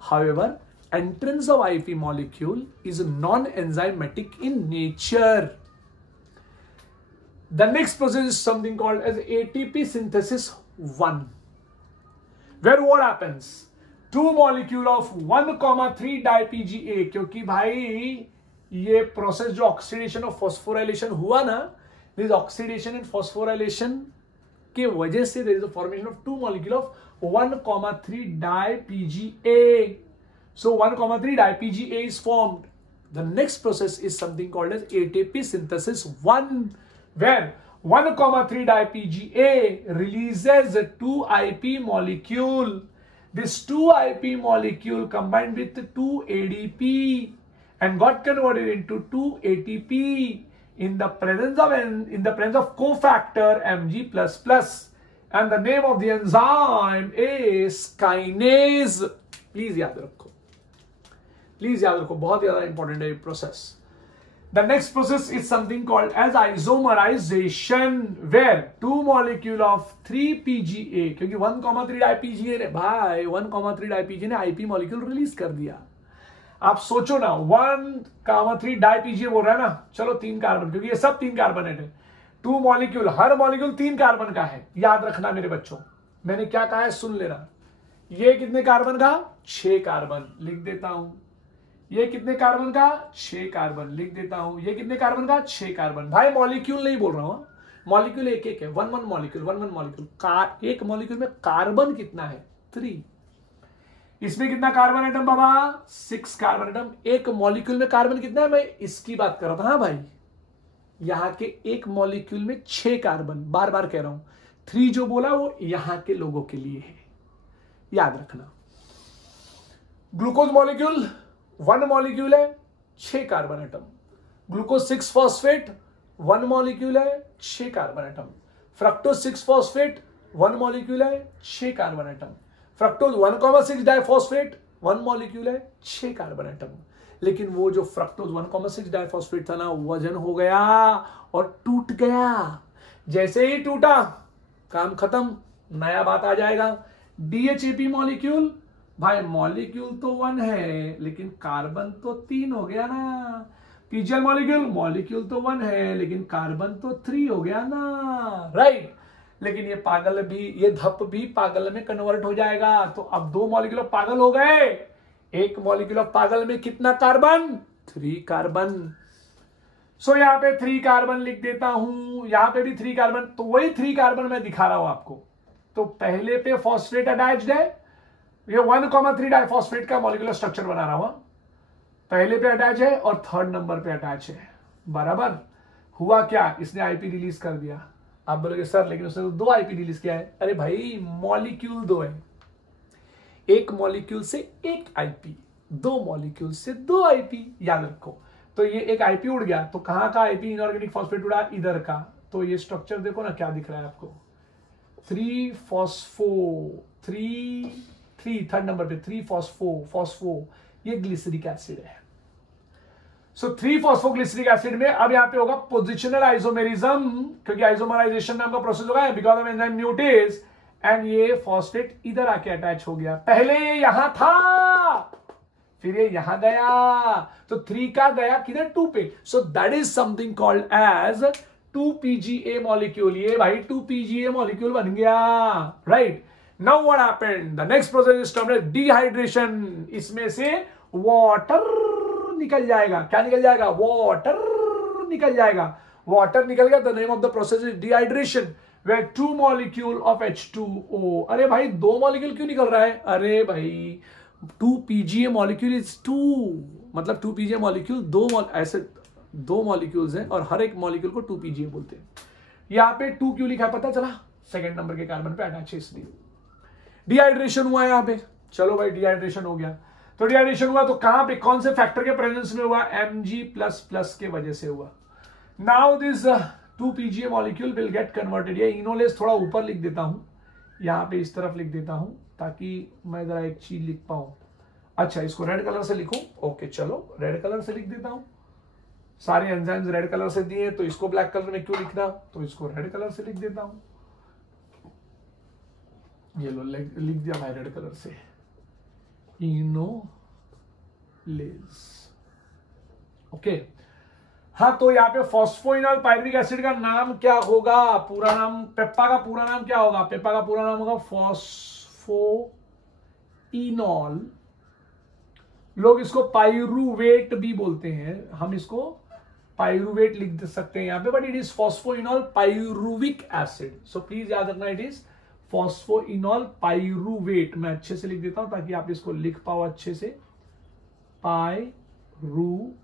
However, entrance of IP molecule is non-enzymatic in nature. The next process is something called as ATP synthesis 1, where what happens? Two molecule of 1,3 dipGA, क्योंकि भाई ये process जो oxidation और phosphorylation हुआ ना, this oxidation and phosphorylation के वजह से there is the formation of two molecule of 1,3 dipGA. So 1,3 dipGA is formed. The next process is something called as ATP synthesis 1, where 1,3 dipGA releases 2 IP molecule. This 2 IP molecule combined with 2 ADP and got converted into 2 ATP in the presence of cofactor Mg++, and the name of the enzyme is kinase. Please याद रखो, बहुत ज्यादा important है ये process. The next process is something called as isomerization, where two molecule of 3PGA, क्योंकि 1,3 dipGA ने भाई 1,3 dipGA ने IP molecule रिलीज कर दिया. आप सोचो ना, 1,3 dipGA बोल रहा है ना, चलो 3 कार्बन, क्योंकि ये सब 3 कार्बन है. 2 मॉलिक्यूल, हर मॉलिक्यूल 3 कार्बन का है. याद रखना मेरे बच्चों, मैंने क्या कहा है सुन लेना. ये कितने कार्बन का? 6 कार्बन. लिख देता हूं. ये कितने कार्बन का? 6 कार्बन. लिख देता हूं. ये कितने कार्बन का? 6 कार्बन. भाई मॉलिक्यूल नहीं बोल रहा हूं, मॉलिक्यूल एक एक है. One molecule. एक मॉलिक्यूल में कार्बन कितना है? 3. इसमें कितना कार्बन एटम बाबा? 6 कार्बन एटम. एक मॉलिक्यूल में कार्बन कितना है? मैं इसकी बात कर रहा था. हाँ भाई, यहां के एक मॉलिक्यूल में 6 कार्बन. बार बार कह रहा हूं, 3 जो बोला वो यहां के लोगों के लिए है, याद रखना. ग्लूकोज मॉलिक्यूल 1 मॉलिक्यूल है, 6 carbon atom. Glucose 6 phosphate 1 molecule है, 6 carbon atom. Fructose 6 phosphate 1 molecule है, 6 carbon atom. Fructose 1,6 diphosphate 1 molecule है, 6 कार्बन एटम. लेकिन वो जो फ्रक्टोज 1,6 डाइफॉस्फेट था ना, वजन हो गया और टूट गया. जैसे ही टूटा, काम खत्म, नया बात आ जाएगा. DHAP मॉलिक्यूल, भाई मॉलिक्यूल तो 1 है लेकिन कार्बन तो 3 हो गया ना. PGL मॉलिक्यूल तो 1 है लेकिन कार्बन तो 3 हो गया ना, राइट. लेकिन ये पागल भी, ये धप भी पागल में कन्वर्ट हो जाएगा. तो अब 2 मॉलिक्यूल पागल हो गए. एक मॉलिक्यूल ऑफ पागल में कितना कार्बन? 3 कार्बन. सो यहां पे 3 कार्बन लिख देता हूं, यहां पे भी 3 कार्बन. तो वही 3 कार्बन मैं दिखा रहा हूं आपको. तो पहले पे फॉस्फेट अटैच्ड है, ये 1,3 डाइफॉस्फेट का मॉलिक्यूलर स्ट्रक्चर बना रहा हूं. पहले पे अटैच है और 3rd नंबर पे अटैच है. बराबर. हुआ क्या? इसने आईपी रिलीज कर दिया. आप बोलोगे सर लेकिन उसने तो 2 आईपी रिलीज किया है. अरे भाई मॉलिक्यूल 2 है, एक मॉलिक्यूल से 1 आईपी, 2 मॉलिक्यूल से 2 आईपी. याद रखो. तो ये एक आईपी उड़ गया, तो कहां का आईपी इनऑर्गेनिक फॉस्फेट उड़ा? इधर का. तो ये स्ट्रक्चर देखो ना क्या दिख रहा है आपको. 3 फॉस्फो 3 3rd नंबर पे 3 फॉस्फो, ये ग्लिसरिक एसिड है. सो 3 फॉस्फोग्लिसरिक एसिड में अब यहां पे होगा पोजिशनल आइसोमेरिज्म, क्योंकि आइसोमराइजेशन नाम का प्रोसेस होगा बिकॉज ऑफ एंजाइम म्यूटेज. एंड ये फॉस्फेट इधर आके अटैच हो गया. पहले ये यहां था, फिर ये यहां गया. तो 3 का गया किधर? 2 पे. So that is something called as 2PGA molecule. ये भाई 2PGA मॉलिक्यूल बन गया, right. Now what happened? The next process is termed as dehydration. इसमें से वाटर निकल जाएगा. क्या निकल जाएगा? वाटर निकल जाएगा. वाटर निकल गया. The name of the process is dehydration, where 2 molecule of H2O. अरे भाई 2 मॉलिक्यूल क्यों निकल रहा है? अरे भाई 2PGA मॉलिक्यूल इज 2, मतलब 2PGA मॉलिक्यूल 2 ऐसे 2 मॉलिक्यूल्स हैं और हर एक मॉलिक्यूल को 2 PGA बोलते हैं। यहाँ पे 2 क्यों लिखा पता चला? सेकंड नंबर के कार्बन पे अटैच है इसलिए। डिहाइड्रेशन हुआ यहाँ पे, चलो भाई डिहाइड्रेशन हो गया। तो डिहाइड्रेशन हुआ तो कहां पे, कौन से फैक्टर के प्रेजेंस में हुआ? Mg++ के वजह से हुआ। Now this 2 PGA molecule will get converted. ये इनोलेस थोड़ा ऊपर लिख देता हूं, यहाँ पे इस तरफ लिख देता हूं ताकि मैं जरा एक चीज लिख पाऊं। अच्छा, इसको रेड कलर से लिखूं? ओके चलो रेड कलर से लिख देता हूं। सारे एंजाइम्स रेड कलर से दिए तो इसको ब्लैक कलर में क्यों लिखना, तो इसको रेड कलर से लिख देता हूं। ये लो लिख दिया भाई रेड कलर से, इनोलेस। ओके हाँ, तो यहाँ पे फॉस्फोइनॉल पायरुविक एसिड का नाम क्या होगा? पूरा नाम, पेप्पा का पूरा नाम क्या होगा? पेप्पा का पूरा नाम होगा फॉस्फोइनॉल। लोग इसको पाइरुवेट भी बोलते हैं, हम इसको पाइरुवेट लिख सकते हैं यहाँ पे, but it is phosphoenol pyruvic acid. So please याद रखना, इट इज फॉस्फोइनॉल पाइरुवेट। मैं अच्छे से लिख देता हूं ताकि आप इसको लिख पाओ अच्छे से, पाइरुवेट।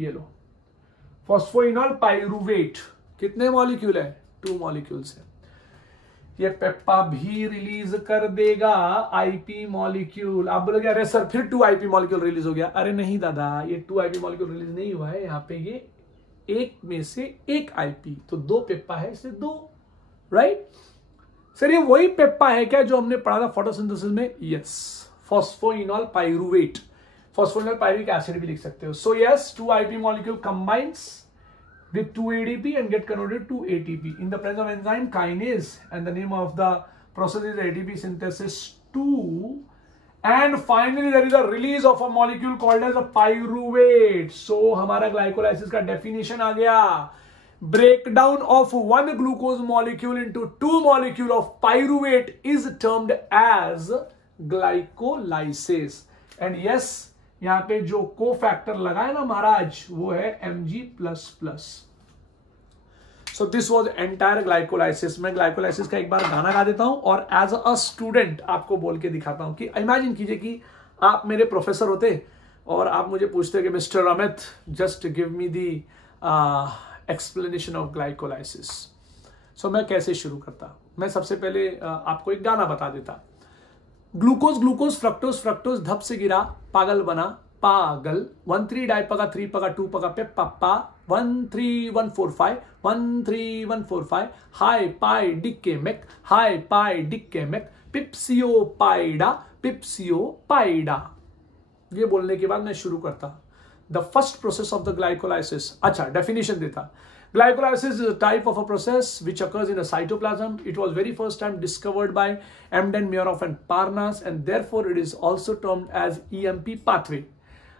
ये लो फॉस्फोइनॉल पाइरुवेट। कितने मॉलिक्यूल है? 2 मॉलिक्यूल्स है। ये पेप्पा भी रिलीज कर देगा आईपी मॉलिक्यूल। आप बोलोगे अरे सर फिर 2 आईपी मॉलिक्यूल रिलीज हो गया। अरे नहीं दादा, ये 2 आईपी मॉलिक्यूल रिलीज नहीं हुआ है, यहाँ पे ये एक में से एक आईपी, तो 2 पेप्पा है इसलिए 2, राइट? सर ये वही पेप्पा है क्या जो हमने पढ़ा था फोटोसिंथेसिस में? Yes, phosphoenol pyruvate. Phosphoenol pyruvic acid भी लिख सकते हो। So yes, 2 IP molecule combines with 2 ADP and get converted to ATP in the presence of enzyme kinase, and the name of the process is ATP synthesis 2. And finally there is a release of a molecule called as a pyruvate. So हमारा glycolysis का definition आ गया, breakdown of 1 glucose molecule into 2 molecule of pyruvate is termed as glycolysis. And yes, यहाँ पे जो cofactor लगा है ना महाराज, वो है Mg++। So this was entire glycolysis. मैं ग्लाइकोलाइसिस का एक बार गाना गा देता हूं और एज अ स्टूडेंट आपको बोल के दिखाता हूं कि इमेजिन कीजिए कि आप मेरे प्रोफेसर होते और आप मुझे पूछते कि mister Amit just give me the explanation of glycolysis. So मैं कैसे शुरू करता? मैं सबसे पहले आपको एक गाना बता देता। ग्लूकोज ग्लूकोज फ्रक्टोज फ्रक्टोज धप से गिरा पागल बना पागल, 1,3 डाई पगा 3 पगा 2 पगा पे पप्पा, 1,3,1,4,5 1,3,1,4,5 हाई पाई डिक्के मेक हाई पाई डिक्के मेक पिप्सियो पाइडा। ये बोलने के बाद मैं शुरू करता the first process of the glycolysis. अच्छा, डेफिनेशन देता। Glycolysis is a type of a process which occurs in a cytoplasm. It was very first time discovered by Emden, Meyerhoff and Parnas, and therefore it is also termed as EMP pathway.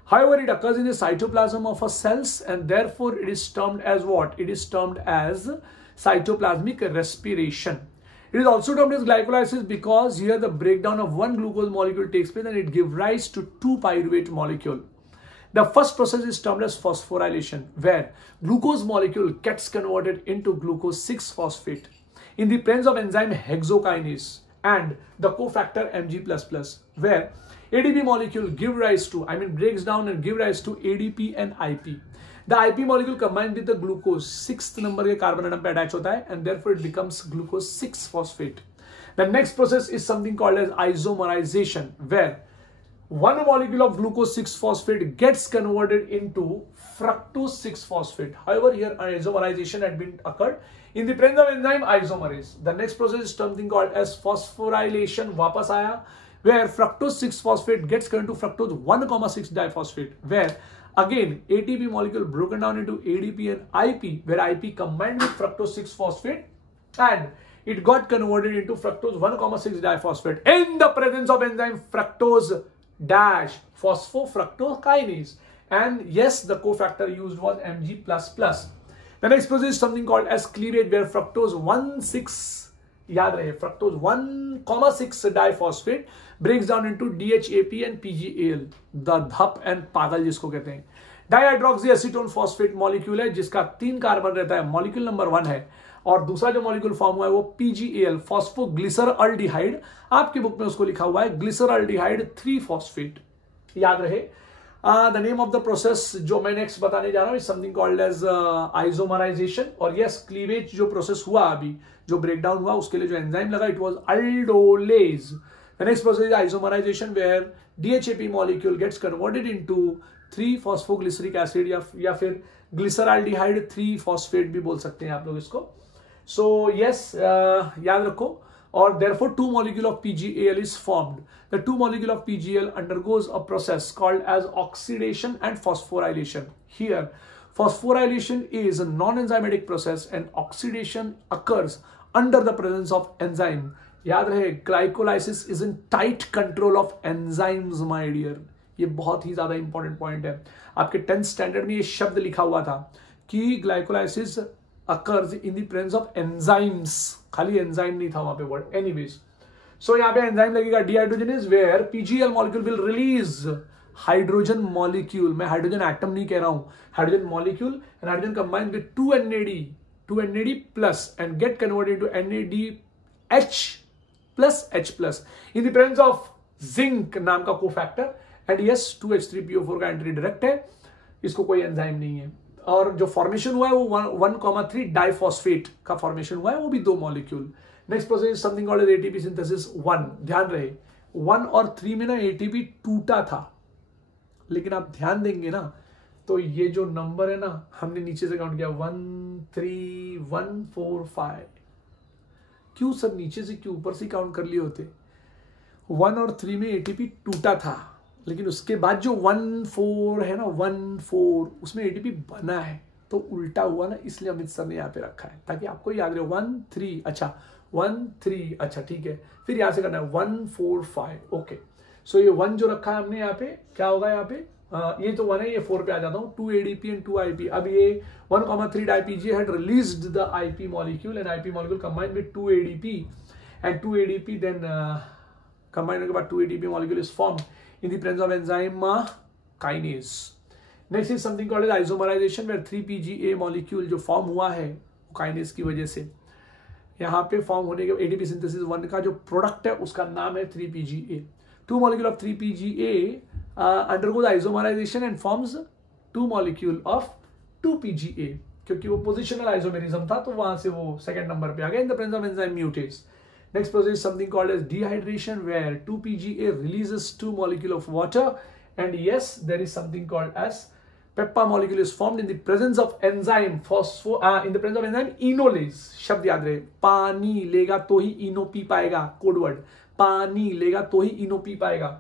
However, it occurs in the cytoplasm of a cells and therefore it is termed as what? It is termed as cytoplasmic respiration. It is also termed as glycolysis because here the breakdown of 1 glucose molecule takes place and it gives rise to 2 pyruvate molecule. The first process is termed as phosphorylation, where glucose molecule gets converted into glucose 6-phosphate in the presence of enzyme hexokinase and the cofactor Mg++, where ADP molecule breaks down and give rise to ADP and IP. The IP molecule combined with the glucose 6th number के carbon atom पे attach होता है and therefore it becomes glucose 6-phosphate. The next process is something called as isomerization, where 1 molecule of glucose 6-phosphate gets converted into fructose 6-phosphate. However, here isomerization had been occurred in the presence of enzyme isomerase. The next process is something called as phosphorylation. वापस आया, where fructose 6-phosphate gets converted to fructose 1,6 diphosphate, where again ATP molecule broken down into ADP and IP, where IP combined with fructose 6-phosphate and it got converted into fructose 1,6 diphosphate in the presence of enzyme fructose dash phosphofructokinase, and yes, the cofactor used was Mg++. The next process is something called as cleavage, where fructose 1,6 याद रहे fructose 1,6 diphosphate breaks down into DHAP and PGAL, the धप and पागल जिसको कहते हैं। Dihydroxy acetone phosphate molecule है जिसका 3 carbon रहता है, मॉलिक्यूल नंबर 1 है, और दूसरा जो मॉलिक्यूल फॉर्म हुआ है वो PGAL फॉस्फोग्लिसरल्डिहाइड, आपकी बुक में उसको लिखा हुआ है ग्लिसरल्डिहाइड 3-फॉस्फेट, याद रहे। The name of the process जो मैं नेक्स्ट बताने जा रहा हूं is something called as isomerization. और यस, क्लीवेज जो प्रोसेस हुआ अभी, जो ब्रेकडाउन हुआ, उसके लिए जो एंजाइम लगा, it was aldolase. The next process is isomerisation where DHAP molecule gets converted into three phosphoglyceric acid या फिर ग्लिसराल्डिहाइड 3-फॉस्फेट भी बोल सकते हैं आप लोग इसको। सो यस, याद रखो। Or therefore 2 molecule of PgAl is formed. The 2 molecule of PgAl undergoes a process called as oxidation and phosphorylation. Here, phosphorylation is a non-enzymatic process and oxidation occurs under the presence of enzyme. याद रहे, glycolysis is in tight control of enzymes, my dear. ये बहुत ही ज्यादा important point है। आपके 10th standard में ये शब्द लिखा हुआ था कि glycolysis occurs in the presence of enzymes। खाली एंजाइम नहीं था वहां पे वर्ड। एनीवेज, सो यहाँ पे एंजाइम लगेगा dehydrogenase where PgAl molecule will release hydrogen molecule. मैं हाइड्रोजन एटम नहीं कह रहा हूं, hydrogen molecule and hydrogen combined with 2NAD plus and get converted to NADH plus H plus in the presence of zinc नाम का cofactor. And yes, 2H3PO4 का entry direct है, इसको कोई एंजाइम नहीं है। और जो फॉर्मेशन हुआ है वो 1,3 डाइफॉस्फेट का फॉर्मेशन हुआ है, वो भी 2 molecule. Next process is something called as ATP synthesis 1। ध्यान रहे 1 और 3 में ना ATP टूटा था, लेकिन आप ध्यान देंगे ना तो ये जो नंबर है ना, हमने नीचे से काउंट किया 1 3 1 4 5। क्यों सर, नीचे से क्यों, ऊपर से काउंट कर लिए होते। 1 और 3 में ATP टूटा था, लेकिन उसके बाद जो 1 4 है ना, 1 4 उसमें ATP बना है, तो उल्टा हुआ ना, इसलिए अमित सर ने यहाँ पे रखा है ताकि आपको याद रहे। 1 3, अच्छा 1 3, अच्छा ठीक है, फिर यहाँ से करना है 1 4 5। ओके, सो ये 1 जो रखा है हमने यहाँ पे, क्या होगा यहाँ पे, ये तो 1 है, ये 4 पे आ जाता हूँ, 2 ADP एंड 2 IP। अब ये 1,3 DiPG had released the IP molecule and IP molecule combined with 2 ADP and 2 ADP then combined होने के बाद 2 ADP molecule is formed in the presence of enzyme kinase. Next is something called as isomerization where 3-PGA molecule जो form हुआ है वो kinase की वजह से, यहाँ पे फॉर्म होने के ATP सिंथेसिस 1 का जो प्रोडक्ट है उसका नाम है 3-PGA। 2 molecule of 3-PGA undergoes isomerization and forms 2 molecule of 2-PGA, क्योंकि वो पोजिशनल आइसोमेरिज्म था तो वहां से वो सेकंड नंबर पे आ गया इन the presence of enzyme म्यूटेज। Next process is something called as dehydration where 2-PGA releases 2 molecule of water and yes, there is something called as PEPA molecule is formed in the presence of enzyme in the presence of enzyme enolase। शब्द याद रहे, पानी लेगा तो ही इनो P पाएगा, code word, पानी लेगा तो ही इनो पी पाएगा।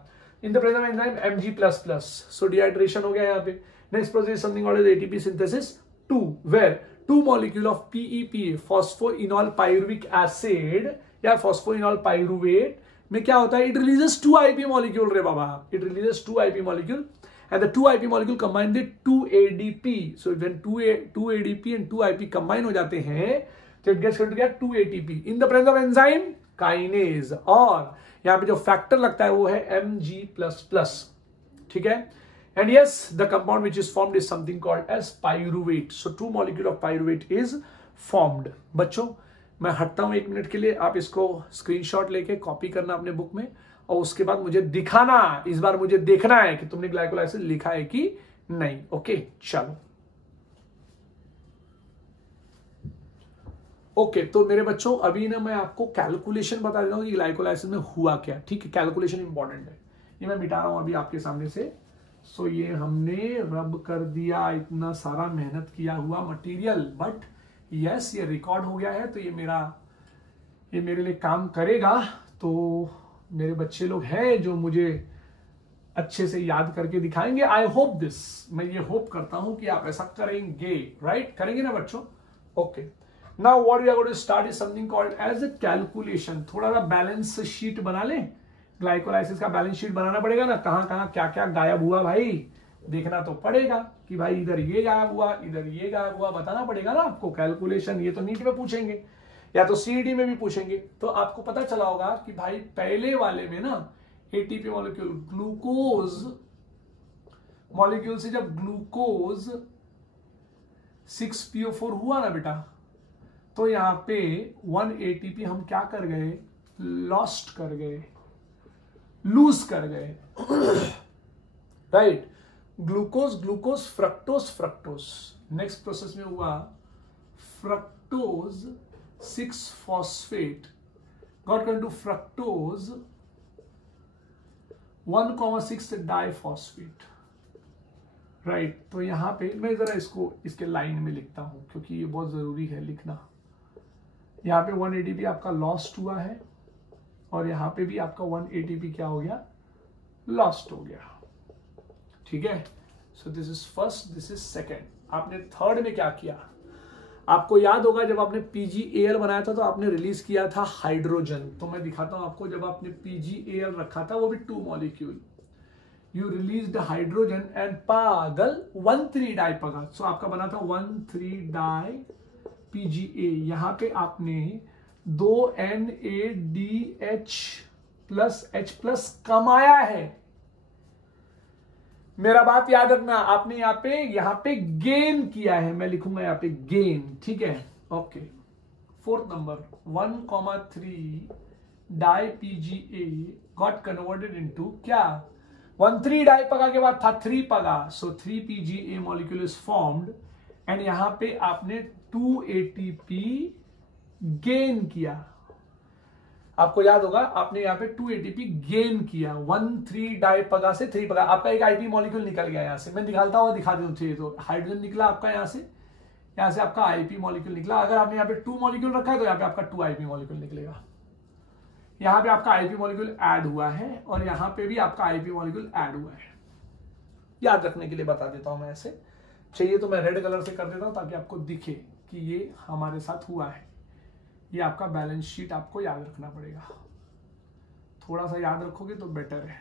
In the presence of enzyme Mg++, so dehydration हो गया यहाँ पे। Next process is something called as ATP synthesis 2 where 2 molecule of PEPA phosphoenol pyruvic acid या फॉस्फोइनॉल पाइरुवेट में क्या होता है, इट रिलीजेस 2 IP मॉलिक्यूल रे बाबा, it releases 2 IP molecule and the 2 IP molecule combined with 2 ADP। So when 2 ADP and 2 IP combine हो जाते हैं तो it gets to get 2 ATP in the presence of enzyme kinase. और यहाँ पे जो फैक्टर लगता है वो है Mg++, ठीक है। And yes, the compound which is formed is something called as pyruvate. So 2 molecule of pyruvate is formed. बच्चों मैं हटता हूं 1 मिनट के लिए, आप इसको स्क्रीनशॉट लेके कॉपी करना अपने बुक में और उसके बाद मुझे दिखाना, इस बार मुझे देखना है कि तुमने ग्लाइकोलाइसिस लिखा है कि नहीं। ओके चलो, ओके तो मेरे बच्चों अभी ना मैं आपको कैलकुलेशन बता देता हूं कि ग्लाइकोलाइसिस में हुआ क्या। ठीक है, कैलकुलेशन इंपॉर्टेंट है, ये मैं मिटा रहा हूं अभी आपके सामने से। सो ये हमने रब कर दिया, इतना सारा मेहनत किया हुआ मटेरियल, बट यस ये रिकॉर्ड हो गया है तो ये मेरे लिए काम करेगा। तो मेरे बच्चे लोग हैं जो मुझे अच्छे से याद करके दिखाएंगे। आई होप दिस, मैं ये होप करता हूं कि आप ऐसा करेंगे, राइट? करेंगे ना बच्चों? Okay, now what we are going to start is something called as a calculation. थोड़ा सा बैलेंस शीट बना लें, ग्लाइकोलाइसिस का बैलेंस शीट बनाना पड़ेगा ना, कहां कहां क्या क्या गायब हुआ भाई देखना तो पड़ेगा कि भाई इधर ये गायब हुआ, इधर ये गायब हुआ, बताना पड़ेगा ना आपको। कैलकुलेशन ये तो नीट में पूछेंगे या तो CED में भी पूछेंगे, तो आपको पता चला होगा कि भाई पहले वाले में ना ATP मॉलिक्यूल, ग्लूकोज मॉलिक्यूल से जब ग्लूकोज 6PO4 हुआ ना बेटा, तो यहां पे 1 ATP हम क्या कर गए, लॉस्ट कर गए, लूज कर गए, right? Glucose glucose, fructose fructose. Next process में हुआ fructose 6 phosphate got into fructose 1,6 diphosphate, right. तो यहां पे मैं जरा इसको इसके लाइन में लिखता हूं क्योंकि ये बहुत जरूरी है लिखना। यहां पे 1 ATP आपका लॉस्ट हुआ है और यहां पे भी आपका 1 ATP क्या हो गया, लॉस्ट हो गया, ठीक है। सो this is first, this is second. आपने थर्ड में क्या किया, आपको याद होगा जब आपने PgAl बनाया था तो आपने रिलीज किया था हाइड्रोजन। तो मैं दिखाता हूं आपको, जब आपने PgAl रखा था वो भी 2 molecule, you release hydrogen and पागल 1,3 डाई पगा। सो आपका बना था 1,3 डाई PgA। यहां पे आपने 2 NADH प्लस H प्लस कमाया है। मेरा बात याद रखना, आपने यहां पे गेन किया है, मैं लिखूंगा यहां पे गेन, ठीक है, okay. Fourth number 1,3 di PgA got converted into क्या, 1,3 डाई पगा के बाद था 3 पगा, so 3 PgA molecule is formed and यहां पे आपने 2 ATP गेन किया। आपको याद होगा आपने यहाँ पे 2 ATP गेन किया, 1,3 डाई पगा से 3 पगा। आपका एक IP मॉलिक्यूल निकल गया यहाँ से, मैं निकालता हुआ दिखा दूं। तो हाइड्रोजन निकला आपका यहाँ से आपका IP मॉलिक्यूल निकला। अगर आपने यहाँ पे 2 मॉलिक्यूल रखा है तो यहाँ पे आपका 2 IP मॉलिक्यूल निकलेगा। यहाँ पे आपका IP मॉलिक्यूल ऐड हुआ है और यहाँ पे भी आपका IP मॉलिक्यूल ऐड हुआ है। याद रखने के लिए बता देता हूं मैं ऐसे, चाहिए तो मैं रेड कलर से कर देता हूं ताकि आपको दिखे कि ये हमारे साथ हुआ है। ये आपका बैलेंस शीट आपको याद रखना पड़ेगा, थोड़ा सा याद रखोगे तो बेटर है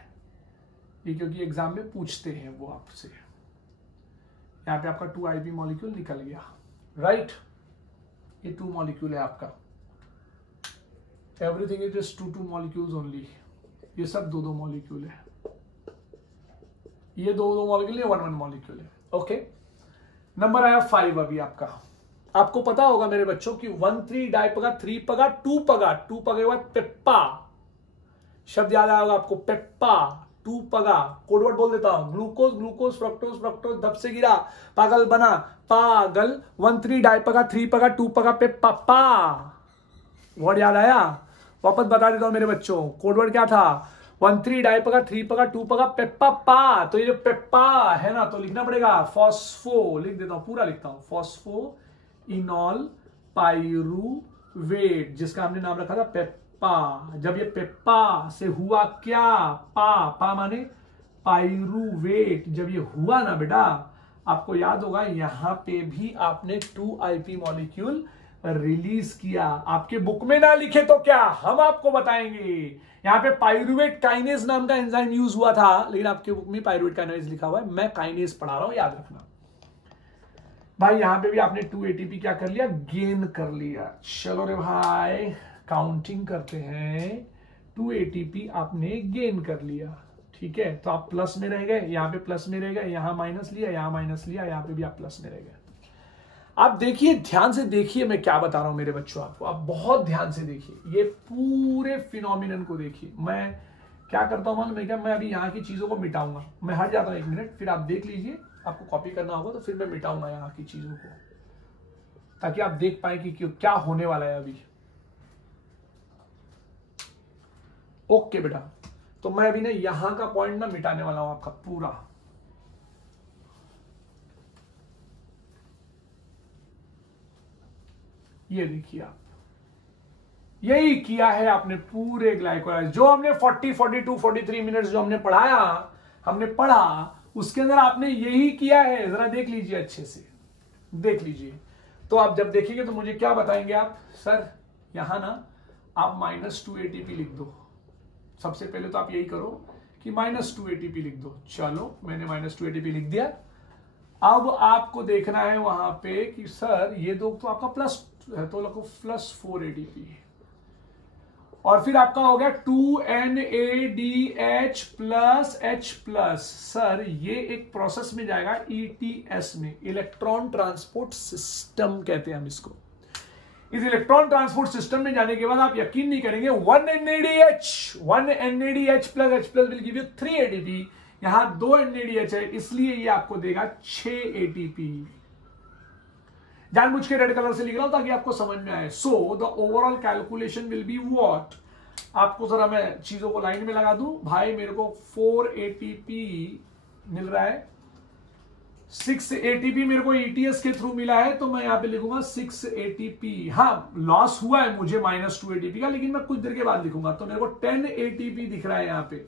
ये, क्योंकि एग्जाम में पूछते हैं वो आपसे। यहाँ पे आपका 2 IP मॉलिक्यूल निकल गया, राइट। ये 2 मॉलिक्यूल है आपका, everything is just 2 molecules only. ये सब 2 मॉलिक्यूल है, ये 2 मॉलिक्यूल, ये 1 मॉलिक्यूल है, ओके। नंबर आया 5 अभी आपका। आपको पता होगा मेरे बच्चों कि 1,3 डाई पगा, 3 पगा, 2 पगा, 2 पगा के बाद पेप्पा शब्द याद आएगा आपको, पेप्पा 2 पगा। कोडवर्ड बोल देता हूं, ग्लूकोज ग्लूकोज, फ्रक्टोज फ्रक्टोज, दब से गिरा पागल बना, पागल 1,3 डाई पगा, 3 पगा, 2 पगा, पेप्पा पा। वर्ड याद आया, वापस बता देता हूं मेरे बच्चों, कोडवर्ड क्या था, 1,3 डाई पगा, 3 पगा, 2 पगा, पेप्पा पा। तो ये जो पेप्पा है ना, तो लिखना पड़ेगा फॉस्फो, लिख देता हूं, पूरा लिखता हूं, फॉस्फो इनॉल पाइरुवेट, जिसका हमने नाम रखा था पेप्पा। जब ये पेप्पा से हुआ क्या, पा माने पाइरुवेट, जब ये हुआ ना बेटा, आपको याद होगा यहां पे भी आपने 2 IP मॉलिक्यूल रिलीज किया। आपके बुक में ना लिखे तो क्या, हम आपको बताएंगे। यहां पे पाइरुवेट काइनेज नाम का एंजाइम यूज हुआ था, लेकिन आपके बुक में पाइरुवेट काइनेज लिखा हुआ है, मैं काइनेज पढ़ा रहा हूं, याद रखना भाई। यहां पे भी आपने 2 ATP क्या कर लिया, गेन कर लिया। चलो रे भाई काउंटिंग करते हैं, 2 ATP आपने गेन कर लिया, ठीक है। तो आप प्लस में रह गए, यहां पे प्लस में रह गए, यहां माइनस लिया, यहां माइनस लिया, यहां पे भी आप प्लस में रह गए। आप देखिए, ध्यान से देखिए मैं क्या बता रहा हूं मेरे बच्चों, आपको आप बहुत ध्यान से देखिए, ये पूरे फिनोमिनन को देखिए। मैं क्या करता हूं मालूम है क्या, मैं अभी यहाँ की चीजों को मिटाऊंगा, मैं हट जाता हूं 1 मिनट, फिर आप देख लीजिए, आपको कॉपी करना होगा तो फिर मैं मिटाऊंगा यहाँ की चीजों को, ताकि आप देख पाए कि क्या होने वाला है अभी। ओके बेटा, तो मैं अभी ना यहां का पॉइंट ना मिटाने वाला हूं आपका पूरा। ये देखिए आप, यही किया है आपने पूरे ग्लाइकोलाइज, जो हमने 40, 42, 43 मिनट्स जो हमने पढ़ाया, हमने पढ़ा, उसके अंदर आपने यही किया है। जरा देख लीजिए, अच्छे से देख लीजिए। तो आप जब देखेंगे तो मुझे क्या बताएंगे आप, सर यहां ना आप -2 ATP लिख दो। सबसे पहले तो आप यही करो कि -2 ATP लिख दो। चलो मैंने -2 ATP लिख दिया। अब आपको देखना है वहां पे कि सर ये दो तो आपका प्लस है, तो लिखो +4 ATP, और फिर आपका हो गया 2 NADH प्लस H+। सर ये एक प्रोसेस में जाएगा ETS में, इलेक्ट्रॉन ट्रांसपोर्ट सिस्टम कहते हैं हम इसको। इस इलेक्ट्रॉन ट्रांसपोर्ट सिस्टम में जाने के बाद आप यकीन नहीं करेंगे, 1 NADH plus H+ will give you 3 ATP। यहां 2 NADH है, इसलिए ये आपको देगा 6 ATP। जानबूझ के रेड कलर से लिख रहा हूं ताकि आपको समझ में आए। So the overall calculation will be what, आपको जरा मैं चीजों को लाइन में लगा दूं। भाई मेरे को 4 ATP मिल रहा है, 6 ATP मेरे को ETS के थ्रू मिला है, तो मैं यहां पे लिखूंगा 6 ATP। हाँ लॉस हुआ है मुझे -2 ATP का, लेकिन मैं कुछ देर के बाद लिखूंगा। तो मेरे को 10 ATP दिख रहा है यहां पे।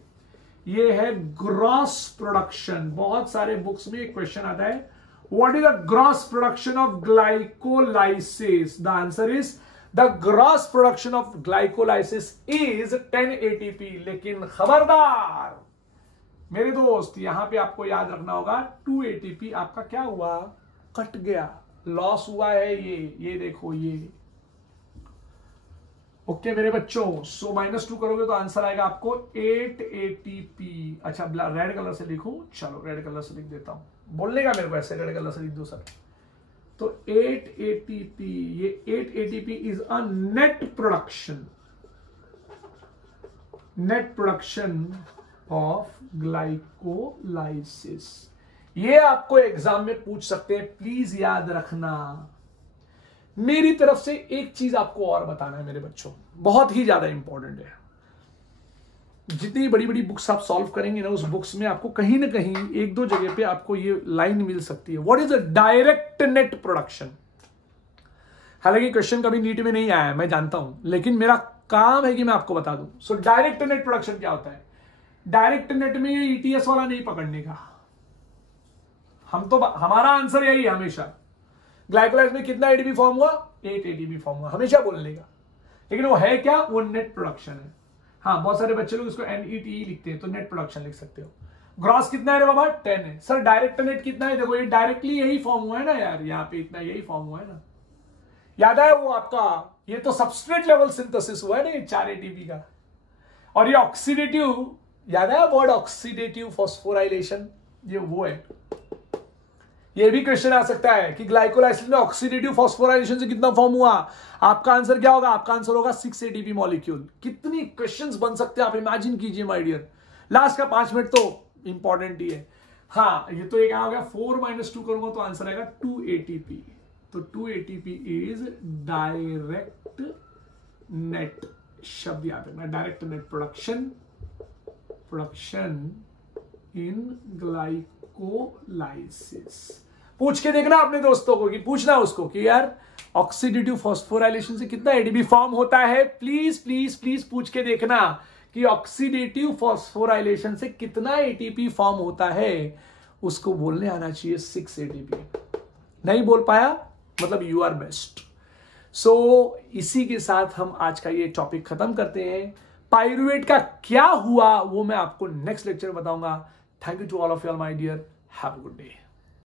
ये है ग्रॉस प्रोडक्शन। बहुत सारे बुक्स में एक क्वेश्चन आता है, what is the gross production of glycolysis? The answer is the gross production of glycolysis is 10 ATP। लेकिन खबरदार मेरे दोस्त, यहां पे आपको याद रखना होगा 2 ATP आपका क्या हुआ, कट गया, लॉस हुआ है। ये देखो ये। ओके मेरे बच्चों, सो -2 करोगे तो आंसर आएगा आपको 8 ATP। अच्छा रेड कलर से लिखूं, चलो रेड कलर से लिख देता हूं, बोलने का मेरे को ऐसे रेड कलर से लिख दो सर। तो 8 ATP, ये 8 ATP is a net production of glycolysis. ये आपको एग्जाम में पूछ सकते हैं, प्लीज याद रखना। मेरी तरफ से एक चीज आपको और बताना है मेरे बच्चों, बहुत ही ज्यादा इंपॉर्टेंट है। जितनी बड़ी बड़ी बुक्स आप सॉल्व करेंगे ना, उस बुक्स में आपको कहीं ना कहीं 1-2 जगह पे आपको ये लाइन मिल सकती है, what is a direct net production. हालांकि क्वेश्चन कभी नीट में नहीं आया है, मैं जानता हूं, लेकिन मेरा काम है कि मैं आपको बता दूं। सो डायरेक्ट नेट प्रोडक्शन क्या होता है? डायरेक्ट नेट में ये ETS वाला नहीं पकड़ने का। हमारा आंसर यही है हमेशा, ग्लाइकोलाइसिस में कितना ATP फॉर्म हुआ, 8 ATP फॉर्म हुआ, हमेशा बोलने का। लेकिन वो है क्या, वो नेट प्रोडक्शन है। हाँ बहुत सारे बच्चे लोग इसको NETE लिखते हैं, तो नेट प्रोडक्शन लिख सकते हो। ग्रॉस कितना है रे बाबा, 10 है। सर डायरेक्ट नेट कितना है? देखो ये डायरेक्टली यही फॉर्म हुआ है ना यार, यहाँ पे इतना यही फॉर्म हुआ है ना, याद है वो आपका, ये तो सबस्ट्रेट लेवल सिंथेसिस हुआ है ना, ये 4 ATP का। और ये ऑक्सीडेटिव, याद है वर्ड ऑक्सीडेटिव फॉस्फोराइलेशन, ये वो है। ये भी क्वेश्चन आ सकता है कि ग्लाइकोलाइसिस में ऑक्सीडेटिव फॉस्फोराइलेशन से कितना फॉर्म हुआ। आपका आंसर क्या होगा? आपका आंसर होगा 6 ATP मॉलिक्यूल। कितनी क्वेश्चंस बन सकते हैं आप इमेजिन कीजिए माय डियर। लास्ट का 5 मिनट तो इंपॉर्टेंट ही है। हाँ ये तो क्या हो गया, 4 - 2 करूंगा तो आंसर आएगा 2 ATP। तो 2 ATP इज डायरेक्ट नेट, शब्द याद रखना, direct net production in glycolysis. पूछ के देखना अपने दोस्तों को, कि पूछना उसको कि यार ऑक्सीडेटिव फॉस्फोराइलेशन से कितना ATP फॉर्म होता है। प्लीज प्लीज प्लीज पूछ के देखना कि ऑक्सीडेटिव फॉस्फोराइलेशन से कितना ATP फॉर्म होता है। उसको बोलने आना चाहिए 6 ATP। नहीं बोल पाया मतलब यू आर बेस्ट। सो इसी के साथ हम आज का ये टॉपिक खत्म करते हैं। पाइरुवेट का क्या हुआ वो मैं आपको नेक्स्ट लेक्चर में बताऊंगा। Thank you to all of you all my dear, have a good day.